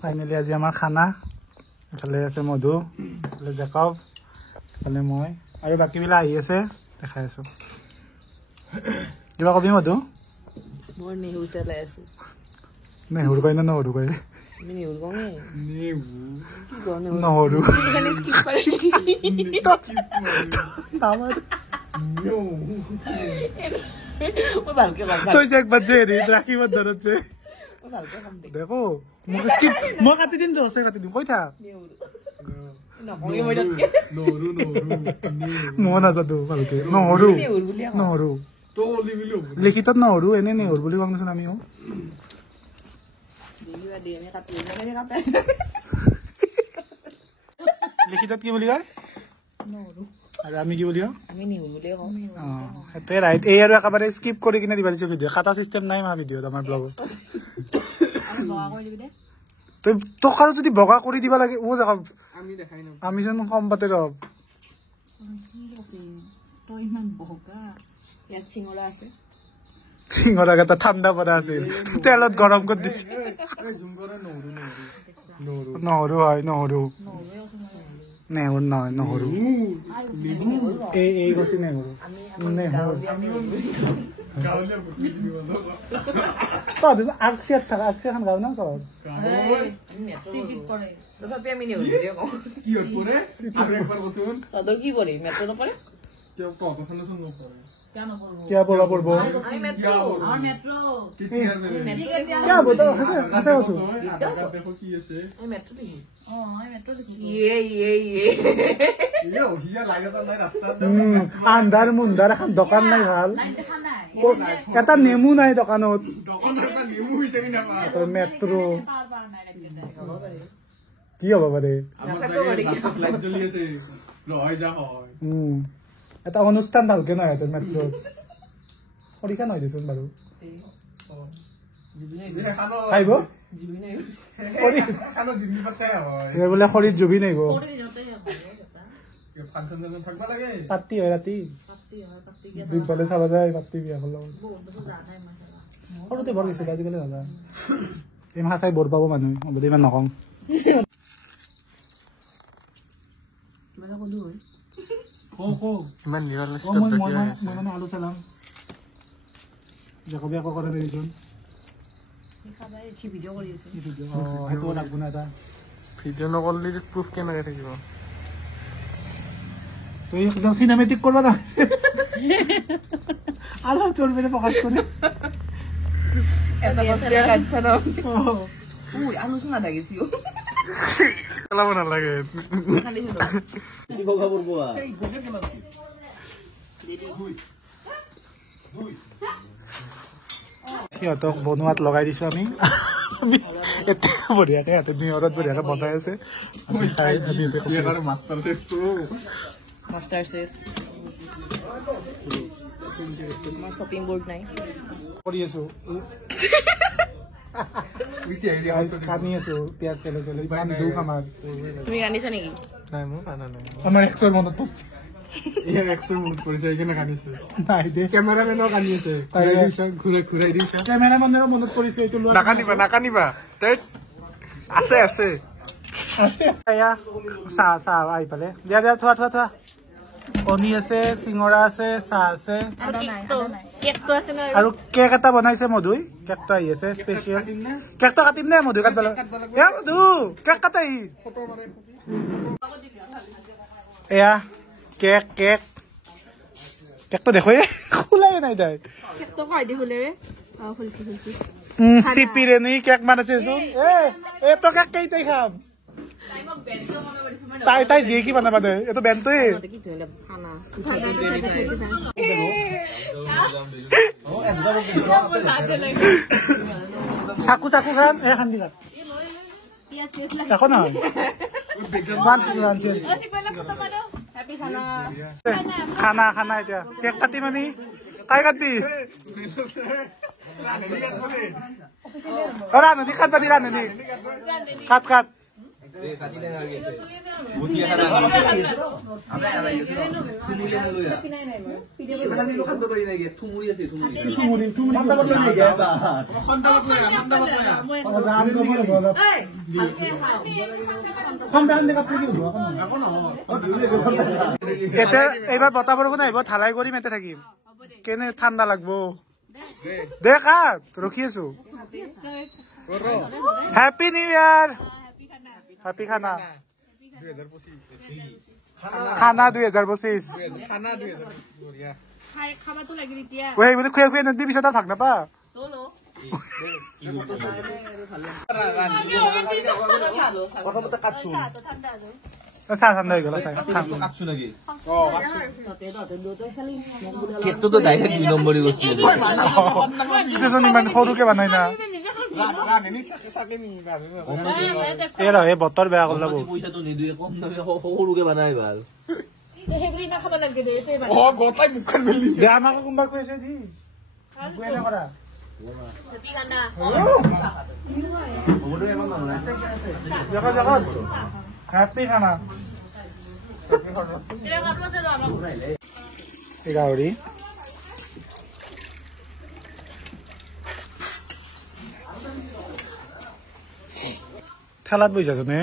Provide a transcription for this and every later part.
Finally আজি আমাৰ খানা এফালে আছে মধু এফালে জেকব এফালে মই আৰু বাকীবিলাক আহি আছে দেখাই আছো কিবা কবি মধু মই নেহু চলাই আছো নেহুৰ কয় না নহৰু কয় আমি নেহুৰ কওঁ নে নহৰু এখানে স্কিপ কৰে মই ভালকে কম তই যে একবাৰ যে হেৰি ৰাখিব ধৰত যে মই ভালকে কম দে দেখো মোক স্কিপ মই কাটি দিম জোৰছে কাটি দিম কৈ থাক নকওঁগে মই তাতকে মই নাজানো ভালকে নহৰু নেহুৰ বুলি কওঁ নহৰু লিখিতত নহৰু এনে নেহুৰ বুলি কওঁ দেচোন আমিও দেখিবা দে আমি কাটি এনেকে কাটে লিখিতত কি বুলি কয় নহৰু আৰু আমি কি বুলি কওঁ আমি নেহুৰ বুলি কওঁ সেইটোৱে ৰাইট এই আৰু একেবাৰে স্কিপ কৰি কিনে দিবা দিছো ভিডিঅ' কাটা চিষ্টেম নাই মা ভিডিঅ'ত আমাৰ ব্লগত আমি বগা কৰি দিবি দে তই তোক আৰু যদি বগা কৰি দিব লাগে ও যাক আমি যেন কম পাতে ৰব তই ইমান বগা ইয়াত চিঙৰা আছে চিঙৰা এটা ঠাণ্ডা পৰা আছিল তেলত গৰম কৰি দিছে নহৰু হয় নহৰু নেহুৰ নহয় নহৰু এই গছি নেহুৰ নেহুৰ আগচিয়াত থাকা আগচিয়াখন গাঁও না চহৰ তথাপি আমি নেহুৰ বুলিয়ে কওঁ তহঁতৰ কি পঢ়ি মেট্ৰ নপঢ়ে কিয় পঢ়া পঢ়ব আমি মেট্ৰ কিয় হ'ব তই আছে কৈছো আমি মেট্ৰ দেখি আন্ধাৰ মুন্ধাৰ এখন দোকান নাই ভাল এটা নেমু নাই দোকানত মেট্ৰ' কি হ'ব পাৰে এটা অনুষ্ঠান ভালকে নহয় সিহঁতৰ মেট্ৰত পৰীক্ষা নহয় দেচোন বাৰু আহিব বোলে শৰীৰ জুবি নাহিব পাতি হয় ৰাতি দুইফালে চাব যায় পাতি বিয়াখন লগত সৰুতে বৰ গৈছিল আজিকালি নাযায় ইমান চাই বৰ পাব মানুহে বুলি ইমান নকওঁ মানে আলু চালাম জেকবি আকৌ কৰে দেচোন ভিডিঅ' কৰি আছে সেইটো লাগব না এটা ভিডিঅ' নকৰিলে প্ৰুফ কেনেকে থাকিব তই একদম চিনেমেটিক কৰিব না আলু চলবে প্ৰকাশ কৰি এটা বস্তু কাটছা ন উই আলোচনা লাগিছিল পেলাব নালাগে সিহঁতক বনোৱাত লগাই দিছো আমি এতিয়া বঢ়িয়াকে সিহঁতে নিয়ৰত বঢ়িয়াকে বনাই আছে মাষ্টাৰ চেফ আমাৰ শ্বপিং বৰ্ড নাই কৰি আছো কানি আছো পিয়াজ চেলে চেলে ইমান দুখ আমাৰ তুমি কান্দিছা নেকি নাই মোৰ কান্দা নাই আমাৰ 100 মনত পৰছে ইয়াৰ একশো মুঠ কৰিছে এইকাৰণে কান্দিছে নাই দে কেমেৰামেনো কান্দি আছে ঘূৰাই দিছা কেমেৰামেনৰ মনত পৰিছে এইটো লোৱা নাকান্দিবা আছে আছে এয়া চাহ আহি পালে দিয়া থোৱা কণী আছে চিঙৰা আছে চাহ আছে আৰু কেক এটা বনাইছে মধুই কেকটো আহি আছে স্পেচিয়েল কেকটো কাটিম নে মধুই কাটব মধু কেক কাটাই এয়া কেকটো দেখোয়ে খোলাই নাই তাই চিপিৰে নি কেক মানাইছে তো কেক কেইটাই খাম তাই যিয়ে কি বনাবা দে এইটো বেনটোৱে চাকু খান খান্দি কাট একো নহয় খানা এতিয়া কেক কাটিম আমি কাই কাটবি ৰান্ধনি কাটবা দি ৰান্ধনি কাট এইবাৰ বতাহ বৰষুণ আহিব ঢালাই কৰিম এতে থাকিম কেনে ঠাণ্ডা লাগবো দে কাট ৰখি আছো হ্যাপি নিউ ইয়ার হ্যাপি খানা খানা 2025 খাবাটো লাগি এতিয়া ওই বলে খুয়া খুয়া নদী পিছত ভাগ নাপা তোলো প্ৰথমতে কাটছো চাহ ঠাণ্ডা হৈ গ'ল চাহ কাটছো নাকি কেকটো তো ডাইৰেক্ট 2 নম্বৰি গৈছিল কিছুজন ইমান সৰুকে বনাই না এই বতৰ বেয়া কৰিলা বহু পইচাটো নিদিয়ে কম দামে সৰুকে বনাই ভাল হেগৰি না খাব লাগে দে এতে গোটাই মুখখন মেলিছে দে আমাক কোনবা কৈছে দি গুয়ানা কৰা হেপি খানা জাগা জাগা হ্যাপি খানা এৰা কাপড় চলো আমাক গাহৰি ঠেলাত বহি যাছো নে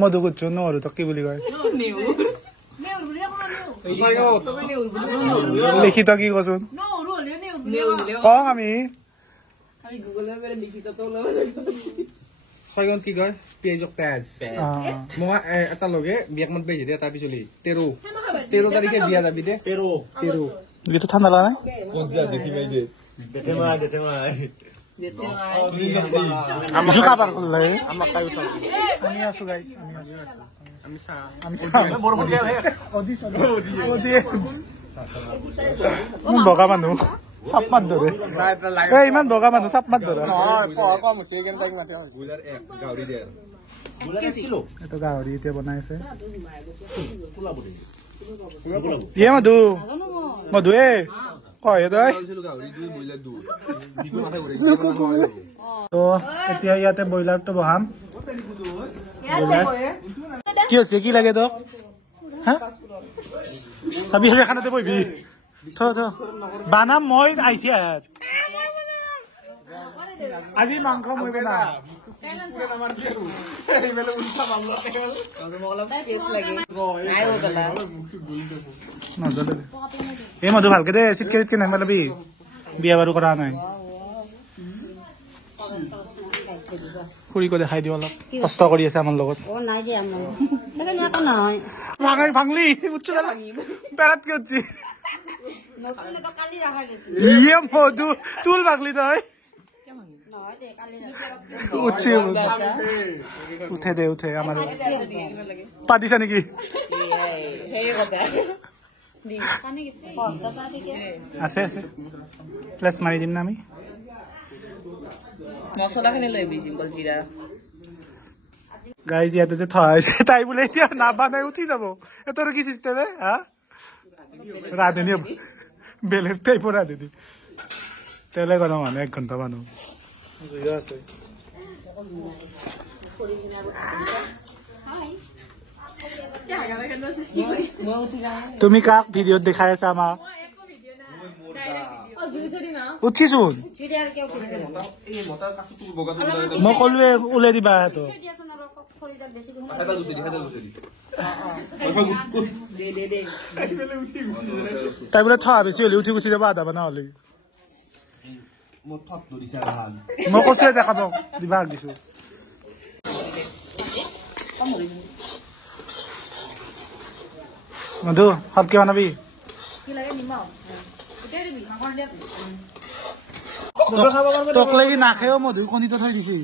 মধু কুচ্ছ নহৰু তক কি বুলি কয় লিখিত কি কচোন কওঁ আমি ছয়গন কি কয় পেজক পেজ মই এটা লগে বিয়াক মত বেজি দে তাৰ পিছলি 13 তাৰিখে বিয়া যাবি দে 13 এইটো ঠাণ্ডা লাগা নাই মজা দেখি পাই দে আমি কাবাৰ কৰিলে আমাক কাই উঠা আমি আছো গাইছ আমি আছো আমি বৰবৰ দিয়া হে বগা মানুহ চাপ মাত ধৰে ইমান বগা মানুহ চাপ মাত ধৰে কম হৈছে কেন তাইক মাতে বুলাৰ এক গাউৰি দে বুলাৰ 1 কিলো এইটো গাহৰি এতিয়া বনাই আছে দিয়ে মধু মধু এ কয় তই তো এতিয়া ইয়াতে ব্ৰইলাৰটো বহাম কি হৈছে কি লাগে তোক হা চাবি খানাতে বহিবি বানাম মই আহিছে আজি মাংস মই বনাম এই মধু ভালকে দে চিটকে নামালাবি বিয়া বাৰু কৰা নাই খুৰীকো দেখাই দিওঁ অলপ কষ্ট কৰি আছে আমাৰ লগত ভাঙলি উঠছো পেৰাত কি উঠছি ইয়ে মধু তুল ভাগলি তই উঠছি উঠে দে উঠে আমাৰ পাতিছা নেকি আছে আছে প্লেছ মাৰি দিম না আমি মছলাখিনি লৈ বি ডিম্পল জিৰা গাইজ ইয়াতে যে থোৱা হৈছে তাই বোলে এতিয়া নাবানাই উঠি যাব তোৰ কি চিষ্টেম হা ৰাধেনী বেলেগ টাইপৰ ৰাধেনী তেলে গৰম মানুহ 1 ঘণ্টা মানুহ আছে তুমি কাক ভিডিঅ'ত দেখাই আছা আমাক উঠিছোন মই কলোৱে ওলাই দিবা তাই বোলে থোৱা বেছি হলে উঠি গুচি যাব আধা মানা হলে মই কৈছো দেখা পাওঁ দিবা দিছো মধু সবকে বনাবি তোক লাগি নাখায়ও মধু কণীটো থৈ দিছি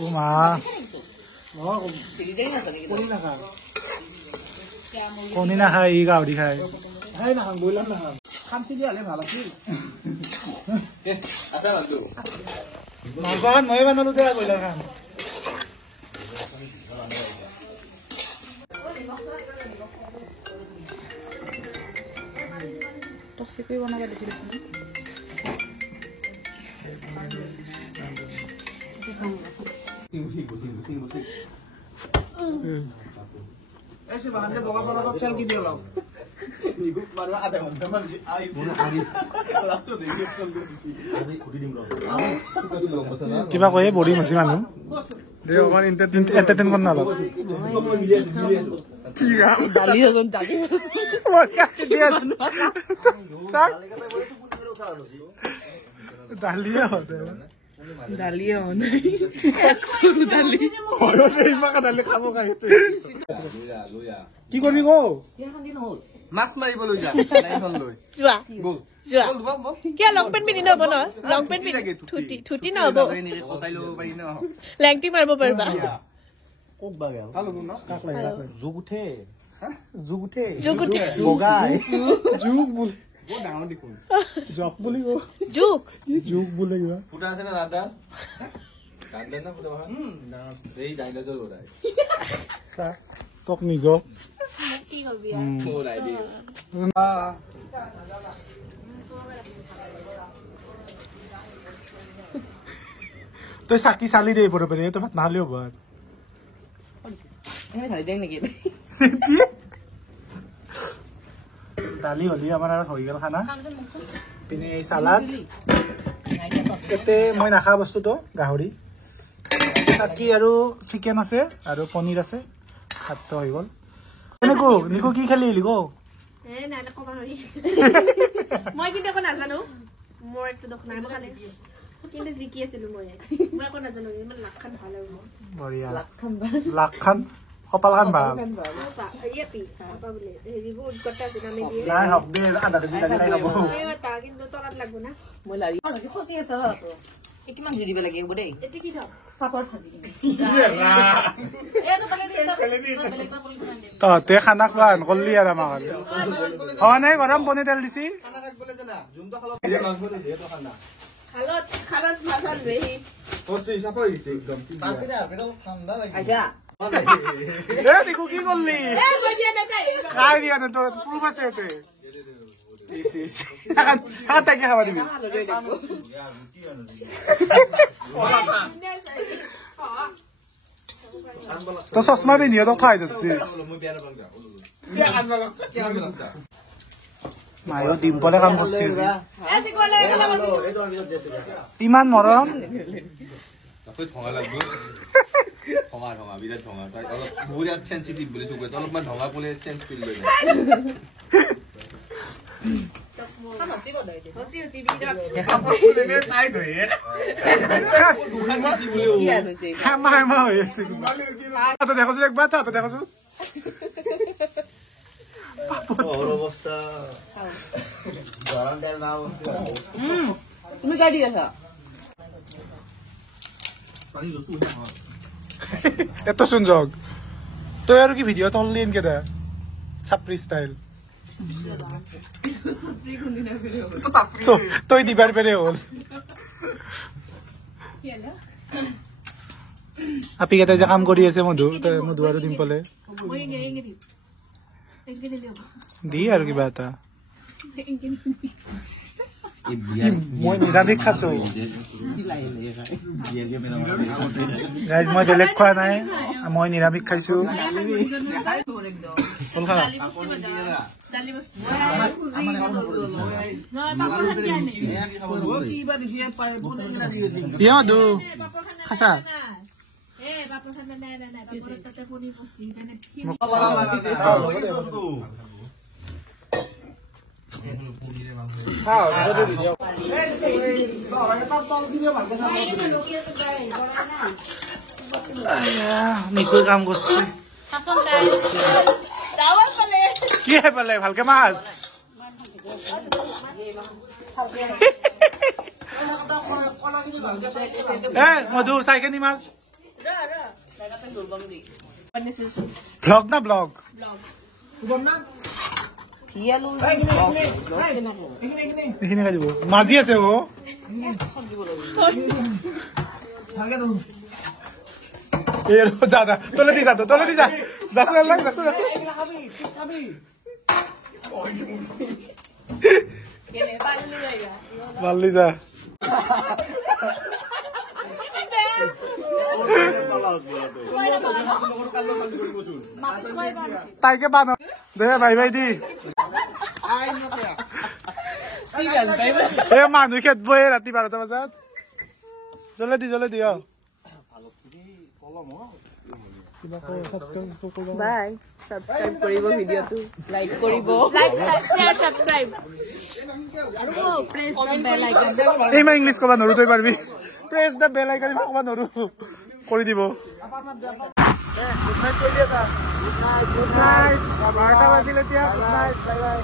ও মা কণী নাখায় ই গাহৰি খায় মাংসখন ময়ে বনালো দে ব্ৰইলাৰ খাম টকচিপি বনাব দেখিছোঁ Ese bahan dia bokap bokap sel gini loh. Ibu mana ada teman ayo. Langsung deh dia sel di sini. কিবা কয়ে বডি মাছি মানুহ দে অকমান এন্টাৰটেইন কৰ না অলপ দালি হজন দালি দালিয়ে হতে দালি হন একশো দালি ইমাকা দালি খাব কাহিতে কি কৰিবি কো মাছ মাৰিবলৈ যা লাইনখন লৈ যোৱা যোৱা কিয় লং পেণ্ট পিন্ধি নহব ন লং পেণ্ট পিন্ধি থুটি নহব খচাই ল'ব পাৰি ন লেংটি মাৰিব পাৰিবা কোক বাগে ভাল হ'ব ন কাক লাগে যোগ উঠে জোক উঠে বগাই জুক বুলি বৰ ডাঙৰ দেখোন জক বুলি কো জোক জুক বুলি কিবা ফুটা আছে না দাদা কান্দে না ফুটা এই ডাইনোসর ওলাই তোক নিজক কি হবি ওলাই দি তই চাকি চালি দে পরে পরে তো ভাত নালিও ভাত এনে খালি দেখ নেকি দালি হলি আমাৰ আৰু হৈ গেল খানা পিনে এই সালাড এতে মই নাখা বস্তুটো গাহৰি চাকি আৰু চিকেন আছে আৰু পনীৰ আছে ভাতটো হৈ গল নিকো কি খালি লিগো নাই কবা নোৱাৰি মই কিন্তু একো নাজানো মোৰ একটু দুখ নাই মই খালি কিন্তু জিকি আছিলো মই একো নাজানো ইমান লাখখান ভাল আৰু বঢ়িয়া লাখখান কপালখান ভাল ইয়াপি পাপা বোলে হেৰিবোৰ উৎকটা আছে নামে দিয়ে নাই হক দে আধা কেজি দালি খাই খাব এটা কিন্তু তলত লাগব না মই লাৰি খচি আছে এই কিমান জুৰিব লাগে হ'ব দেই এটি কি থ পাপৰ ভাজি তহঁতে খানা খোৱা হেন কৰলি আৰু আমাক হোৱা নাই গৰম পনীৰ তেল দিছি খানা ৰাখবলৈ জানা যোনটো খালত খালত খালত ভাষা বেহি হচ্ছে চাপা হইছে একদম বাকিটা বেটা ঠান্ডা লাগে আচ্ছা এ নিকো কি কৰলি এ মই দিয়া দেখাই খাই দিয়া না তো প্রুফ আছে এতে তাকে খাবা দিবি তো চশমা পিন্ধিও তো খাই দিছি মায়ো ডিম্পলে কাম করছে এ সিকলে ইমান মৰম তাকৈ ঠঙা লাগব ঠঙা বিৰাট ঠঙা তাই অলপ বহুত সেনচিটিভ বুলি চকুৱে অলপমান ঠঙা ক'লে চেঞ্জ কৰি লৈ যায় হসি হসি বিৰাট ফুলনে তাই ধয়ে কি আছে হেমা হৈ আছে তো দেখছো একবাৰ তো দেখছো অবস্থা গরম তেল নাও তুমি গাড়ি আছা পানী লসু এত সুন্দর তই আৰু কি ভিডিঅ' তললি এনকে দে চাপৰি ষ্টাইল তই দিবাৰ পেৰে হ'ল আপিকেইটাই যে কাম কৰি আছে মধু আৰু ডিম্পলে মই ইংগেৰি ইংগেৰি লিও দি আৰু কিবা এটা এই বিয়াৰ মই নিৰামিষ খাইছো গাইজ মই বেলেগ খোৱা নাই মই নিৰামিষ খাইছো দালি বস না পাপা খাবি আনে কিবা দিছে পাই বনে ইয়া দু খাসা এ পাপা খানা নাই পাপা তাতে পনি পসি কানে কি নিকুই কাম করছে কি হে পালে ভালকে মাছ মধু চাইকেনি মাছ ব্লগ না ব্লগ এইখিনি খাই দিব মাজি আছে ও তলে দি যা বাল্লি যা তাইকে বান দে ভাই ভাই দি এই মানুহ খেদব ৰাতি 12টা বজাত জলদি জলদি অ বাই সাবস্ক্ৰাইব কৰিব ভিডিওটো লাইক কৰিব like share subscribe press the bell icon এই মই ইংলিশ কবা নৰু তই পাৰবি প্ৰেস দ্য বেল আইকন কবা নৰু কৰি দিব গুড নাইট গুড নাইট 12টা বাজিলে এতিয়া গুড নাইট বাই বাই